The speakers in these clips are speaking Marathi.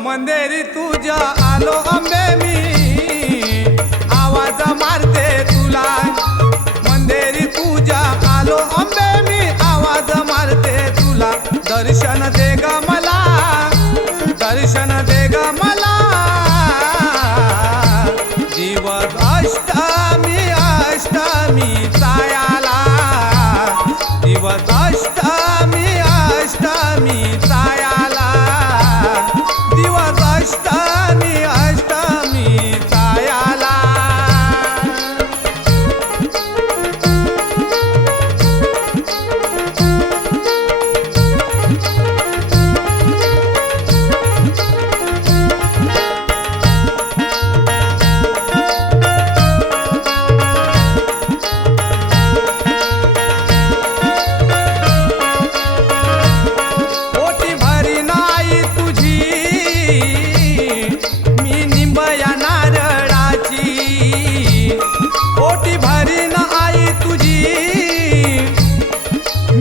मंदेरी तुझ्या आलो अंबे मी, आवाज मारते तुला। मंदेरी तुझ्या आलो अंबे मी, आवाज मारते तुला। दर्शन दे ग मला, दर्शन दे ग मला। दिवस अष्टमी अष्टमी चायाला, दिवस अष्टमी अष्टमी चायाला, दिवस अष्टमी अष्टमी चायाला। पोटी भरी नाही तुझी मी निंबया नारळाची, पोटी भरी नाही तुझी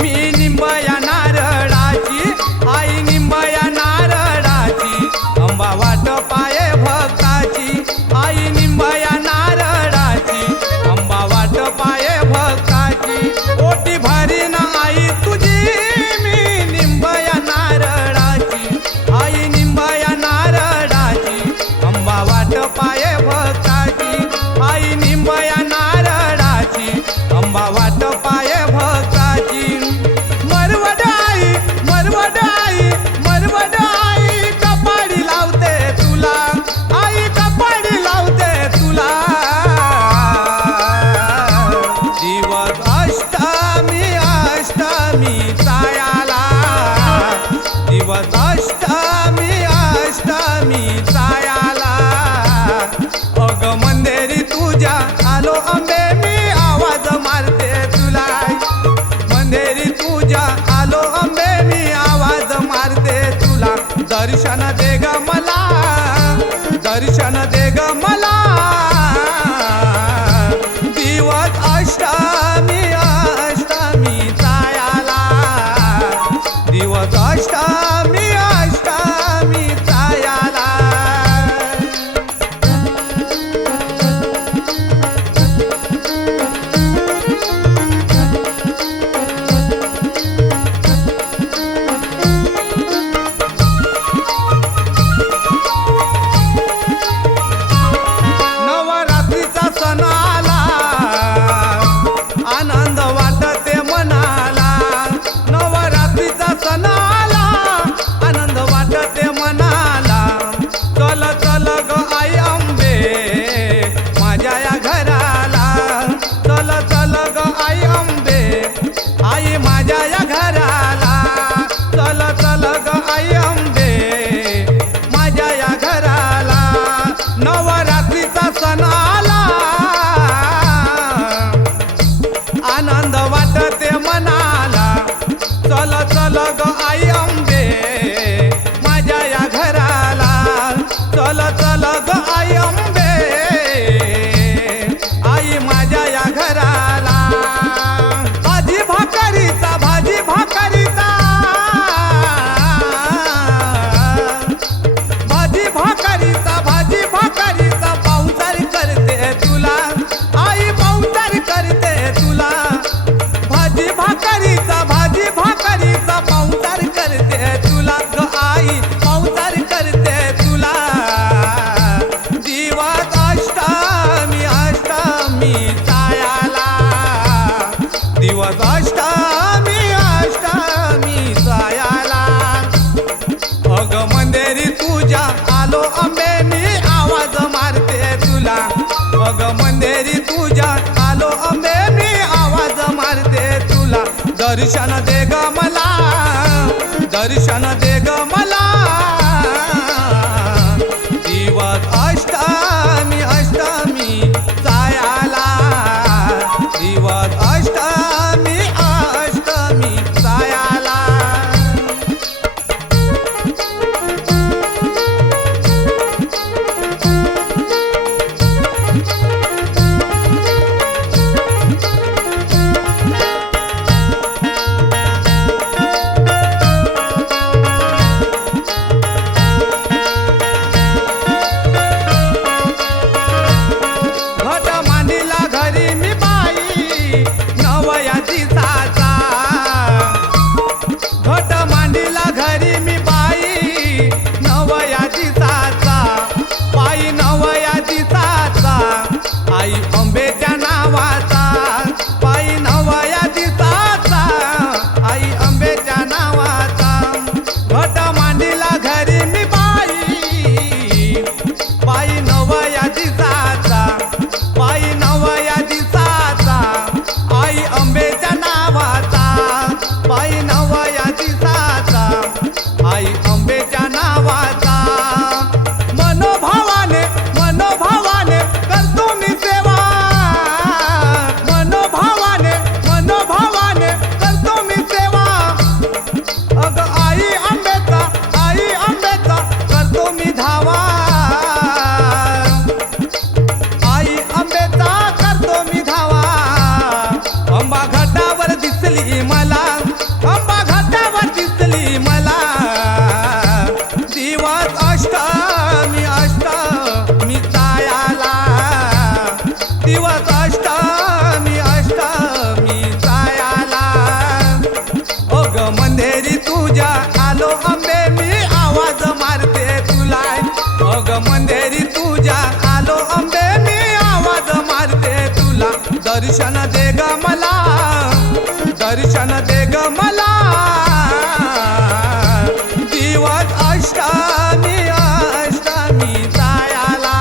मी निंबया नारळाची। आई निंबया नारळाची, अंबा वाट पाये भक्ताची। आई निंबया नारळाची, अंबा वाट पाये भक्ताची। पोटी भरी नाही तुझी मी निंबया नारळाची। आई निंबया नारळाची, अंबा वाट पाये भक्ताची। आई निंबया नारळाची, अंबा वाट पाये भक्ताची। मरवड आई, मरवड आई, मरवड आई कपाडी लावते तुला। आई कपाडी लावते तुला। दिवस अष्टमी अष्टमी चायाला, दिवस अष्टमी अष्टमी चायाला। अग मंदेरी तुझ्या आलो अंबे मी, आवाज मारते तुला। मंदेरी तुझ्या आलो अंबे मी, आवाज मारते तुला। दर्शन दे ग मला, दर्शन दे ग मला। दिवस अष्टमी अष्टमी चायाला, दिवस अष्टमी अष्टमी चायाला। नवरात्रीचा सण आला, आनंद वाटते मनाला। नवरात्रीचा सण आला, आनंद वाटते मनाला। चल चल ग आई अंबे माझ्या या घराला। चल चल ग आई अंबे, आई माझ्या या घराला। चल चल ग आई अंबे माझ्या या घराला। नवरात्रीचा सण आला, आनंद वाटते मनाला। चल चल ग आई अंबे माझ्या या घराला। चल चल ग आई अंबे, आई माझ्या या घराला। भाजी भाकरीचा, भाजी भाकरीचा, भाजी भाकरीचा, भाजी भाकरीचा पाहुणचार करते तुला। आई पाहुणचार करते तुला। भाजी भाकरीचा, भाजी भाकरीचा पाहुणचार करते तुला। ग आई पाहुणचार करते तुला। दिवस अष्टमी अष्टमी चायाला, दिवस अष्टमी अष्टमी चायाला। अग मंदेरी तुझ्या आलो अंबे मी, आवाज मारते तुला। अग मंदेरी तुझ्या आलो अंबे मी, आवाज मारते तुला। दर्शन दे ग मला, दर्शन दे ग मला। दिवस अष्टमी अष्टमी चायाला, दिवस अष्टमी अष्टमी चायाला। दर्शन दे ग मला, दर्शन दे ग मला. दिवस अष्टमी अष्टमी जायाला,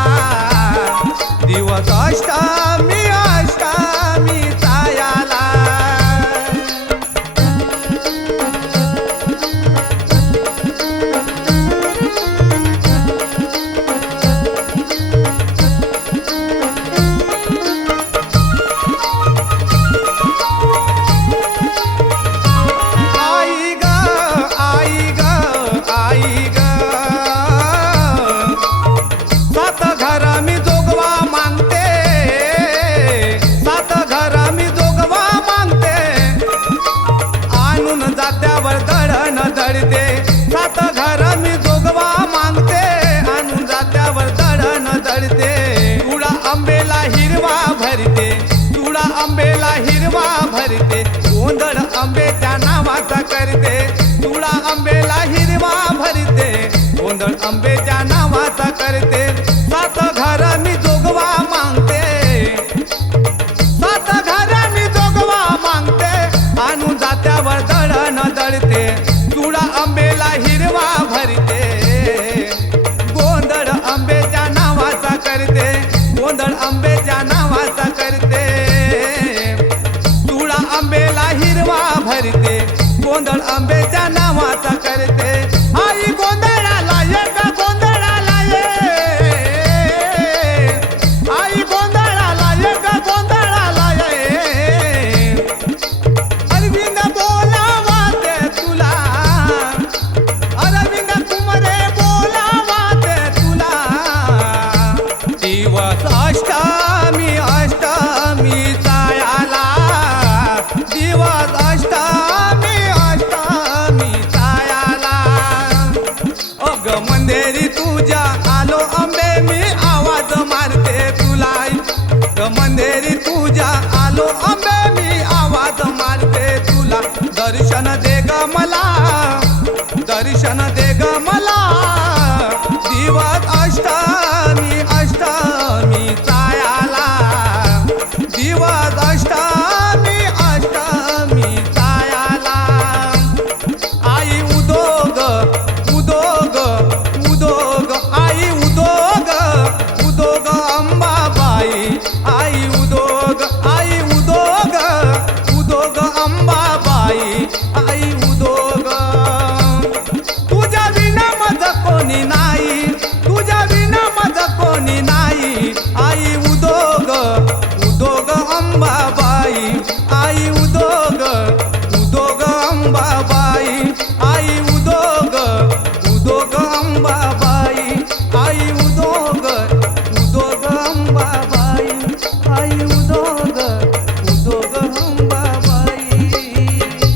दिवस अष्टमी अष्टमी जायाला. जात्यावर दळण दळते, सात घर मी जोगवा मागते, आणून जात्यावर दळण दळते. तुळा आंबेला हिरवा भरते, तुळा आंबेला हिरवा भरते, गोंधळ आंबेच्या नावाचा करते. तुळा आंबेला हिरवा भरते, गोंधळ आंबेच्या नावाचा करते. सात घर मी जोगवा मागते, सात घर मी जोगवा मागते, आणून जात्यावर दळण दळते. तुळा आंबेला हिरवा भरते, गोंधळ आंबेच्या नावाचा करते, गोंधळ आंबेच्या नावाचा करते. तुळा आंबेला हिरवा भरते, गोंधळ आंबेच्या नावाचा करते. आई गोंधळाला ये ग गोंधळाला ये, आई गोंधळाला ये ग गोंधळाला ये. अरविंद बोलावा दे तुला, अरविंद कुमरे बोलावा दे तुला. दिवस अष्टमी अष्टमी जायाला, दिवस अष्टमी अष्टमी जायाला. अग मंदेरी तुझ्या आलो अंबे मी आवाज मारते तुला. ग मंदेरी तुझ्या आलो अंबे मी आवाज मारते तुला. दर्शन दे ग मला, दर्शन दे ग मला. दिवस